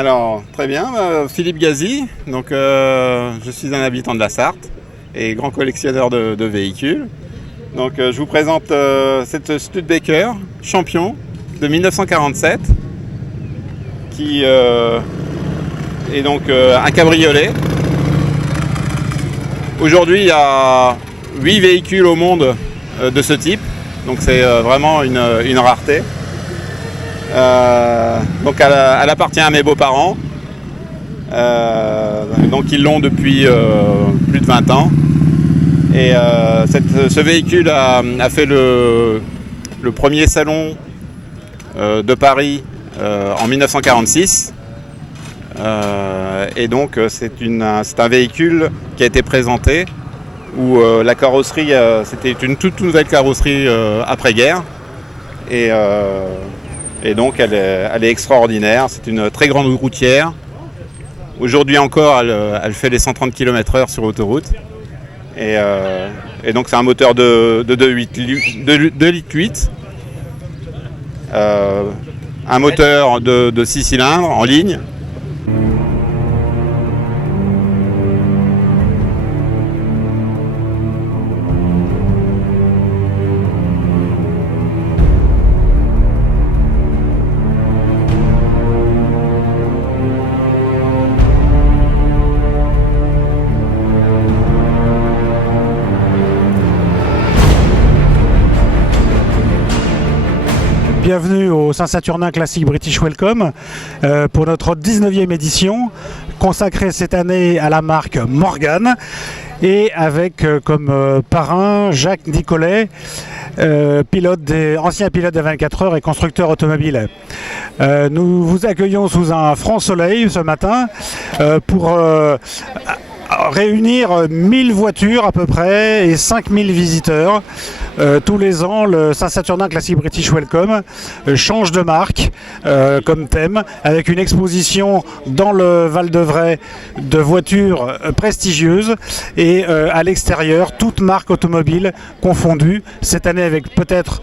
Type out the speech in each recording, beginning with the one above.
Alors, très bien, Philippe Gazi, donc je suis un habitant de la Sarthe et grand collectionneur de véhicules. Donc je vous présente cette Studebaker champion de 1947 qui est donc un cabriolet. Aujourd'hui il y a 8 véhicules au monde de ce type, donc c'est vraiment une rareté. Donc elle appartient à mes beaux-parents, donc ils l'ont depuis plus de 20 ans. Et ce véhicule a fait le premier salon de Paris en 1946. Et donc c'est un véhicule qui a été présenté où la carrosserie, c'était une toute nouvelle carrosserie après-guerre. Et donc elle est extraordinaire, c'est une très grande routière. Aujourd'hui encore, elle fait les 130 km/h sur autoroute. Et donc c'est un moteur de 2,8 litres, un moteur de 6 cylindres en ligne. Bienvenue au Saint-Saturnin Classic British Welcome pour notre 19e édition consacrée cette année à la marque Morgan et avec comme parrain Jacques Nicolet, ancien pilote des 24 heures et constructeur automobile. Nous vous accueillons sous un franc soleil ce matin pour réunir 1000 voitures à peu près et 5000 visiteurs. Tous les ans, le Saint-Saturnin Classic British Welcome change de marque comme thème, avec une exposition dans le Val-de-Vray de voitures prestigieuses et à l'extérieur, toutes marques automobiles confondues. Cette année avec peut-être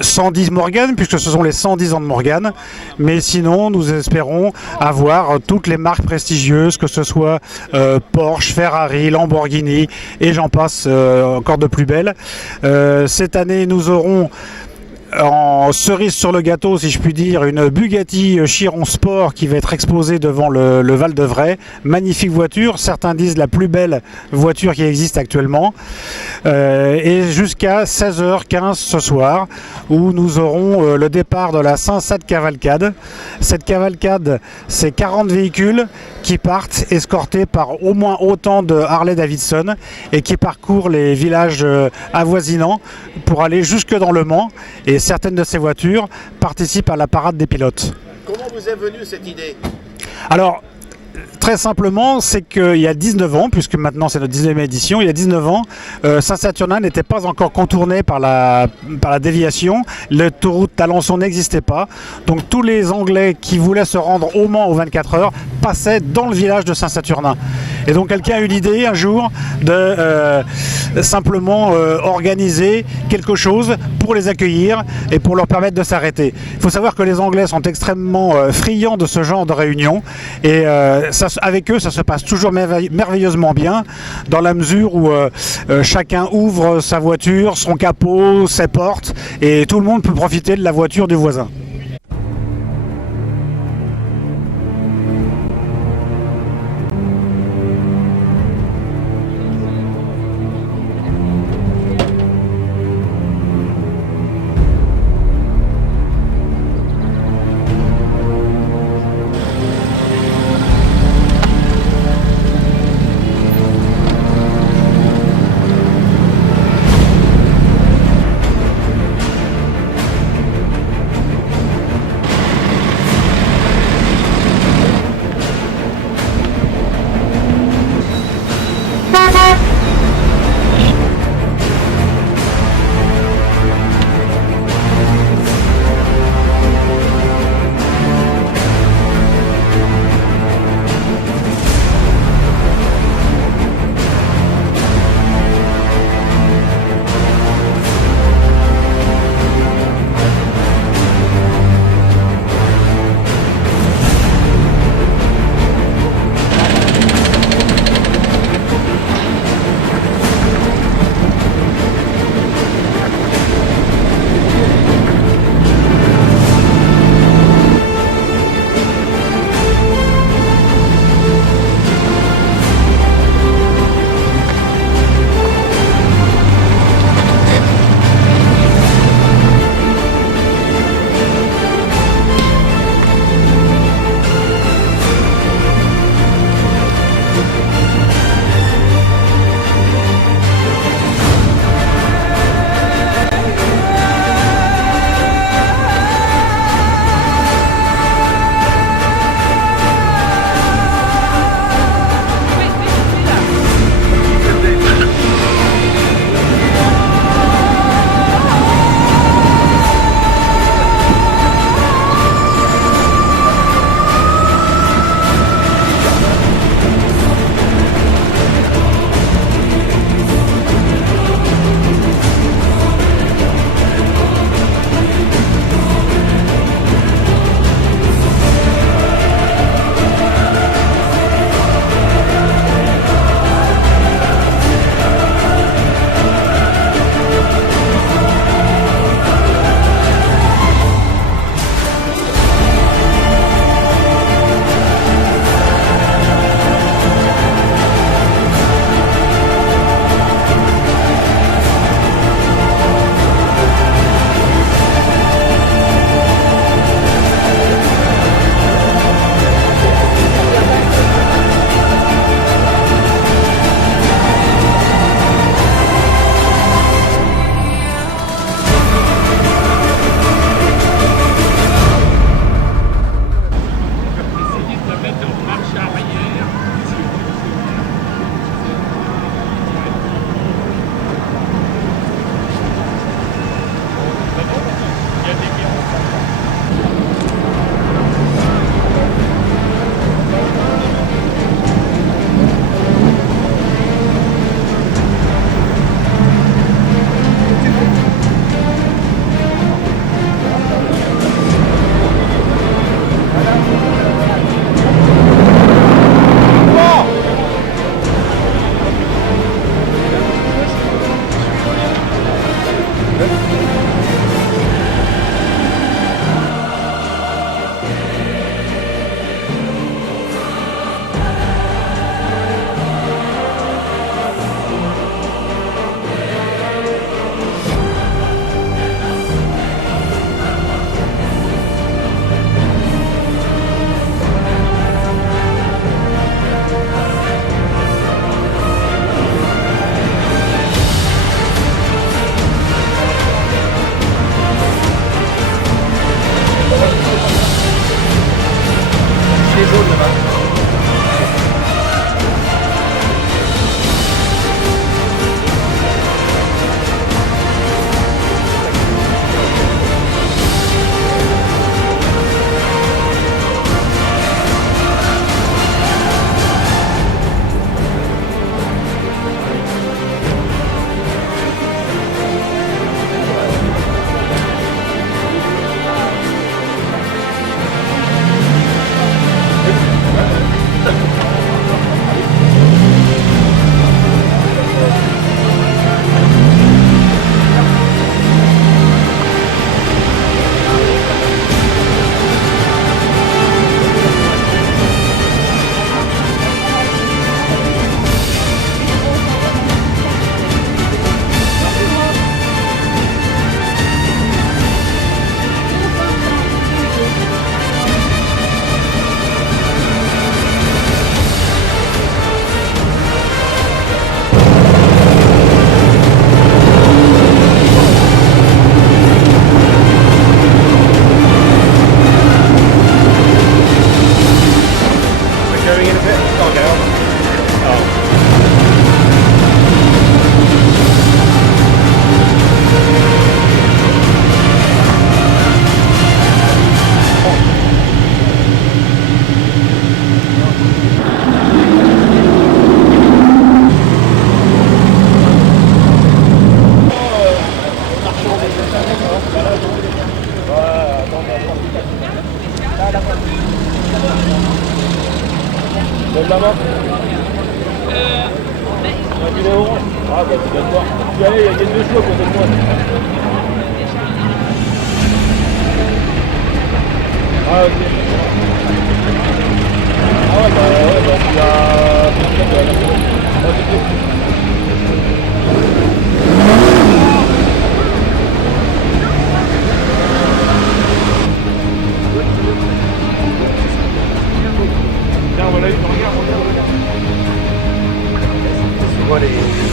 110 Morgan, puisque ce sont les 110 ans de Morgan, mais sinon nous espérons avoir toutes les marques prestigieuses, que ce soit Porsche, Ferrari, Lamborghini et j'en passe encore de plus belles. Cette année nous aurons en cerise sur le gâteau, si je puis dire, une Bugatti Chiron Sport qui va être exposée devant le Val-de-Vray. Magnifique voiture, certains disent la plus belle voiture qui existe actuellement. Et jusqu'à 16h15 ce soir, où nous aurons le départ de la Saint-Sat cavalcade. Cette cavalcade, c'est 40 véhicules qui partent escortés par au moins autant de Harley-Davidson et qui parcourent les villages avoisinants pour aller jusque dans Le Mans. Et certaines de ces voitures participent à la parade des pilotes. Comment vous est venue cette idée ? Alors, très simplement, c'est qu'il y a 19 ans, puisque maintenant c'est notre 19e édition, il y a 19 ans, Saint-Saturnin n'était pas encore contourné par la déviation. L'autoroute d'Alençon n'existait pas. Donc tous les Anglais qui voulaient se rendre au Mans aux 24 heures passaient dans le village de Saint-Saturnin. Et donc quelqu'un a eu l'idée un jour de simplement organiser quelque chose pour les accueillir et pour leur permettre de s'arrêter. Il faut savoir que les Anglais sont extrêmement friands de ce genre de réunion et avec eux ça se passe toujours merveilleusement bien, dans la mesure où chacun ouvre sa voiture, son capot, ses portes et tout le monde peut profiter de la voiture du voisin. Ah bah tu vas te voir. Tu vas aller, il y a deux choix pour moi. Ah ok. Ah ouais bah tu as... Tiens, voilà, regarde. C'est quoi les...